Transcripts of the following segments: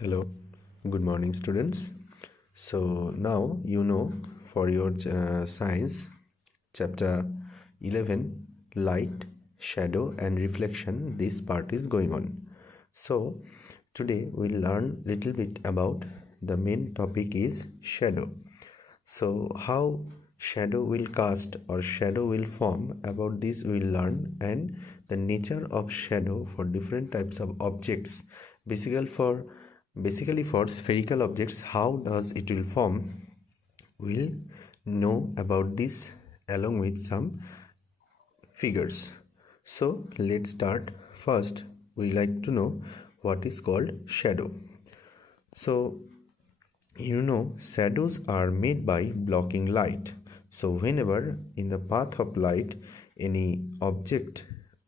Hello, good morning, students. So now for your science chapter 11, light, shadow and reflection, this part is going on. So today we'll learn little bit about the main topic is shadow. So how shadow will cast or shadow will form, about this we will learn, and the nature of shadow for different types of objects. Basically for spherical objects, how does it will form, we'll know about this along with some figures. So let's start. First we like to know what is called shadow. So shadows are made by blocking light. So whenever in the path of light any object,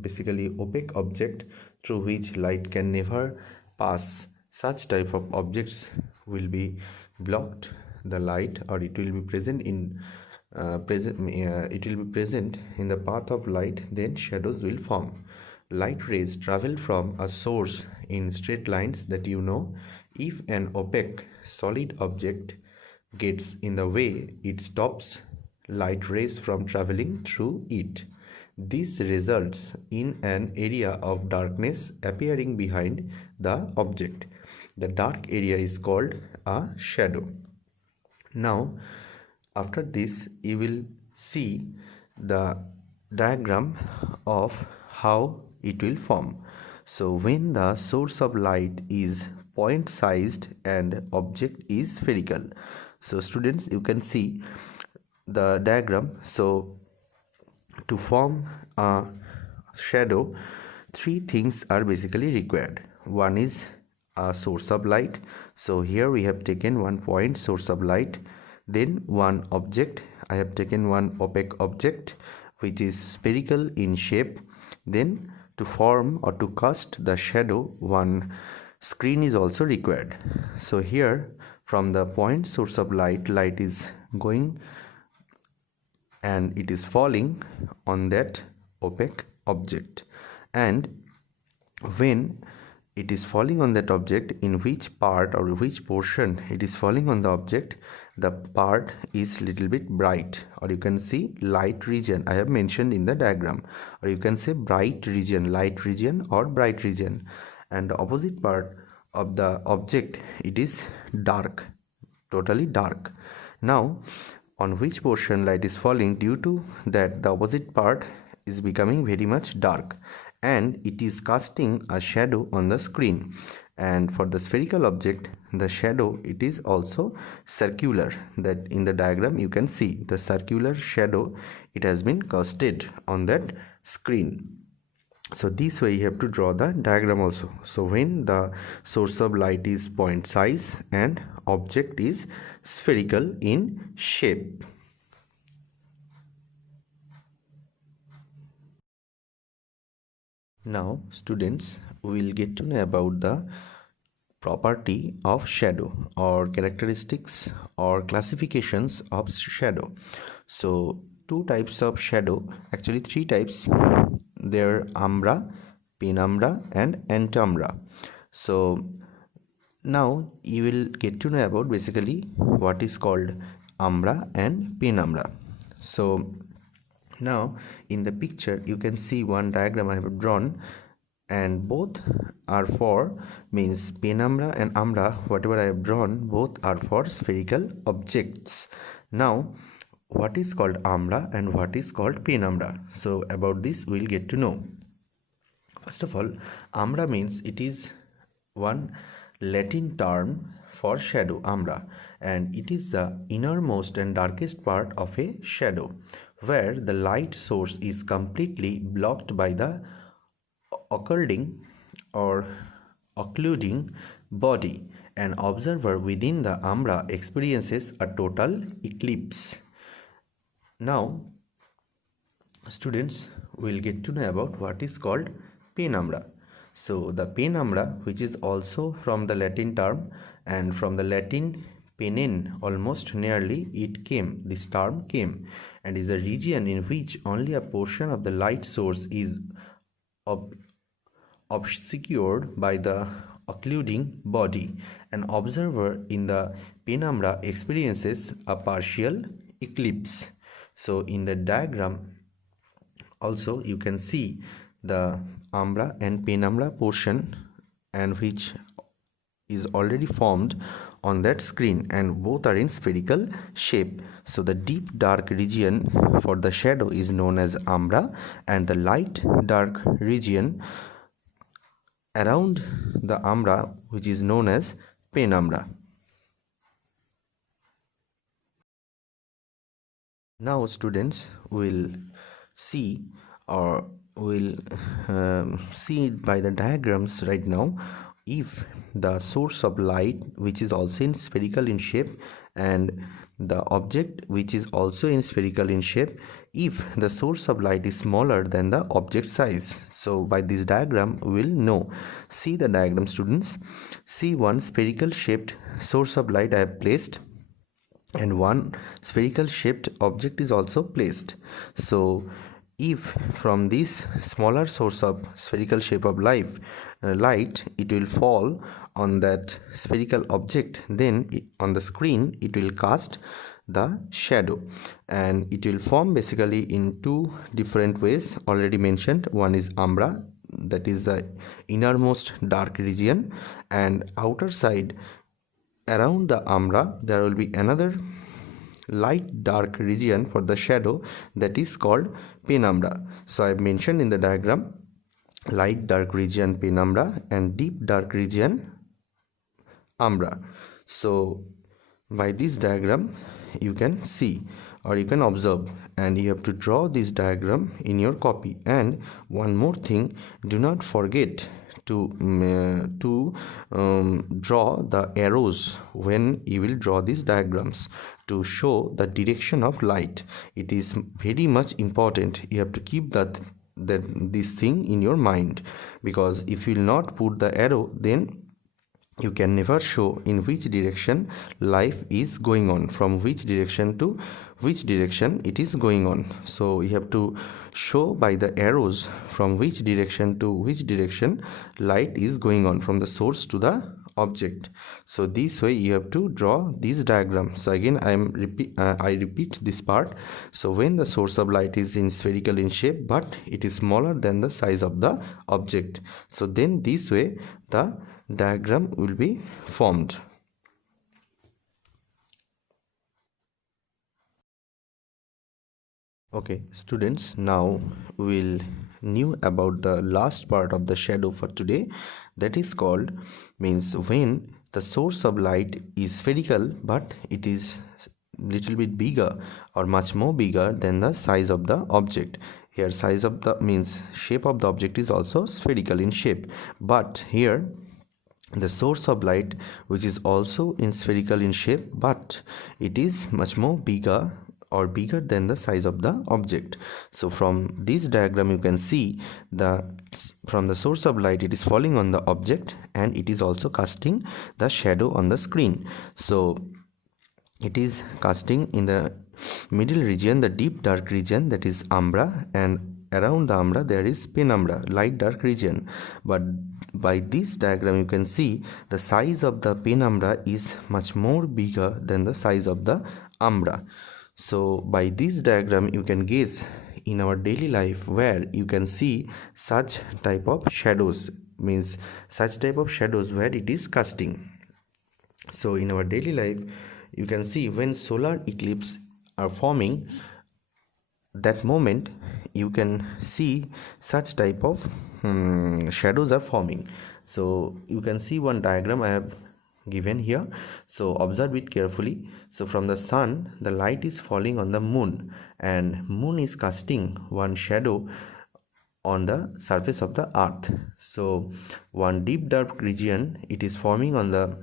basically opaque object through which light can never pass, such type of objects will be blocked the light, or it will be present in the path of light, then shadows will form. Light rays travel from a source in straight lines, that if an opaque solid object gets in the way, it stops light rays from traveling through it. This results in an area of darkness appearing behind the object. The dark area is called a shadow. Now, after this, you will see the diagram of how it will form. So when the source of light is point sized and object is spherical, so students, you can see the diagram. So to form a shadow, three things are basically required. One is a source of light. So here we have taken one point source of light, then one object. I have taken one opaque object which is spherical in shape. Then to form or to cast the shadow, one screen is also required. So here from the point source of light is going and it is falling on that opaque object, and when it is falling on that object, in which part or which portion it is falling on the object, the part is little bit bright, or you can see light region I have mentioned in the diagram, or you can say bright region, light region or bright region, and the opposite part of the object, it is dark, totally dark. Now on which portion light is falling, due to that the opposite part is becoming very much dark and it is casting a shadow on the screen. And for the spherical object, the shadow, it is also circular, that in the diagram you can see the circular shadow, it has been casted on that screen. So this way you have to draw the diagram also. So when the source of light is point size and object is spherical in shape. Now students, we will get to know about the property of shadow, or characteristics or classifications of shadow. So two types of shadow, actually three types. There Umbra, Penumbra and Antumbra. So now you will get to know about basically what is called Umbra and Penumbra. So now in the picture you can see one diagram I have drawn, and both are for, means Penumbra and Umbra, whatever I have drawn, both are for spherical objects. Now what is called Umbra and what is called Penumbra? So about this we'll get to know. First of all, Umbra means it is one Latin term for shadow, Umbra, and it is the innermost and darkest part of a shadow, where the light source is completely blocked by the occluding body. An observer within the Umbra experiences a total eclipse. Now students, will get to know about what is called Penumbra. So the Penumbra, which is also from the Latin term, and from the Latin penin, almost nearly this term came, and is a region in which only a portion of the light source is obscured by the occluding body. An observer in the penumbra experiences a partial eclipse. So in the diagram also you can see the umbra and penumbra portion, and which is already formed on that screen, and both are in spherical shape. So the deep dark region for the shadow is known as umbra, and the light dark region around the umbra, which is known as penumbra. Now students will see, or will see by the diagrams right now, if the source of light, which is also in spherical in shape, and the object which is also in spherical in shape, if the source of light is smaller than the object size. So by this diagram we will know. See the diagram students. See one spherical shaped source of light I have placed, and one spherical shaped object is also placed. So if from this smaller source of spherical shape of light it will fall on that spherical object, then on the screen it will cast the shadow, and it will form basically in two different ways already mentioned. One is umbra, that is the innermost dark region, and outer side around the umbra there will be another light dark region for the shadow, that is called penumbra. So I have mentioned in the diagram light dark region penumbra and deep dark region umbra. So by this diagram you can see, or you can observe, and you have to draw this diagram in your copy. And one more thing, do not forget to draw the arrows when you will draw these diagrams to show the direction of light. It is very much important. You have to keep this thing in your mind, because if you will not put the arrow, then you can never show in which direction life is going on, from which direction to which direction it is going on. So you have to show by the arrows from which direction to which direction light is going on, from the source to the object. So this way you have to draw this diagram. So again I repeat this part. So when the source of light is in spherical in shape but it is smaller than the size of the object, so then this way the diagram will be formed. Okay students, now we'll knew about the last part of the shadow for today, that is called, means when the source of light is spherical but it is little bit bigger or much more bigger than the size of the object. Here size of the means shape of the object is also spherical in shape, but here the source of light which is also in spherical in shape but it is much more bigger or bigger than the size of the object. So from this diagram you can see from the source of light it is falling on the object, and it is also casting the shadow on the screen. So it is casting in the middle region, the deep dark region, that is umbra, and around the umbra there is penumbra, light dark region. But by this diagram you can see the size of the penumbra is much more bigger than the size of the umbra. So by this diagram you can guess in our daily life where you can see such type of shadows, means such type of shadows where it is casting. So in our daily life you can see when solar eclipse are forming, that moment you can see such type of shadows are forming. So you can see one diagram I have given here, so observe it carefully. So from the sun the light is falling on the moon, and moon is casting one shadow on the surface of the earth. So one deep dark region it is forming on the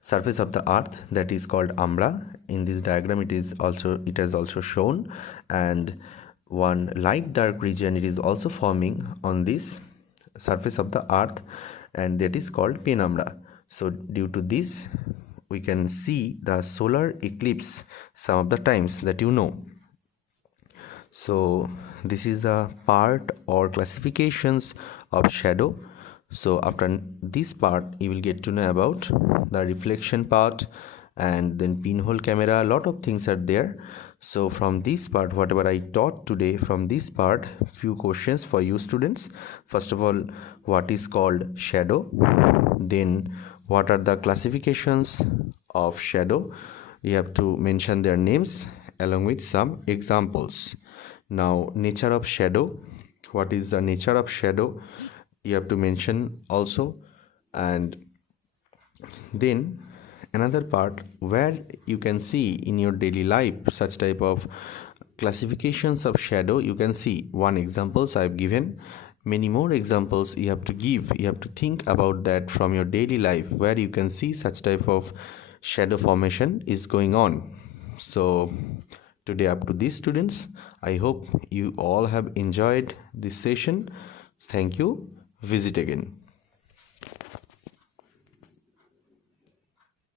surface of the earth, that is called umbra. In this diagram it has also shown, and one light dark region it is also forming on this surface of the earth, and that is called penumbra. So due to this we can see the solar eclipse some of the times, that you know. So this is a part or classifications of shadow. So after this part you will get to know about the reflection part, and then pinhole camera. A lot of things are there. So from this part, whatever I taught today, from this part, few questions for you students. First of all, what is called shadow? Then what are the classifications of shadow? You have to mention their names along with some examples. Now, nature of shadow. What is the nature of shadow? You have to mention also. And then another part where you can see in your daily life such type of classifications of shadow. You can see one examples I've given. Many more examples you have to give. You have to think about that from your daily life where you can see such type of shadow formation is going on. So today up to these students, I hope you all have enjoyed this session. Thank you. Visit again.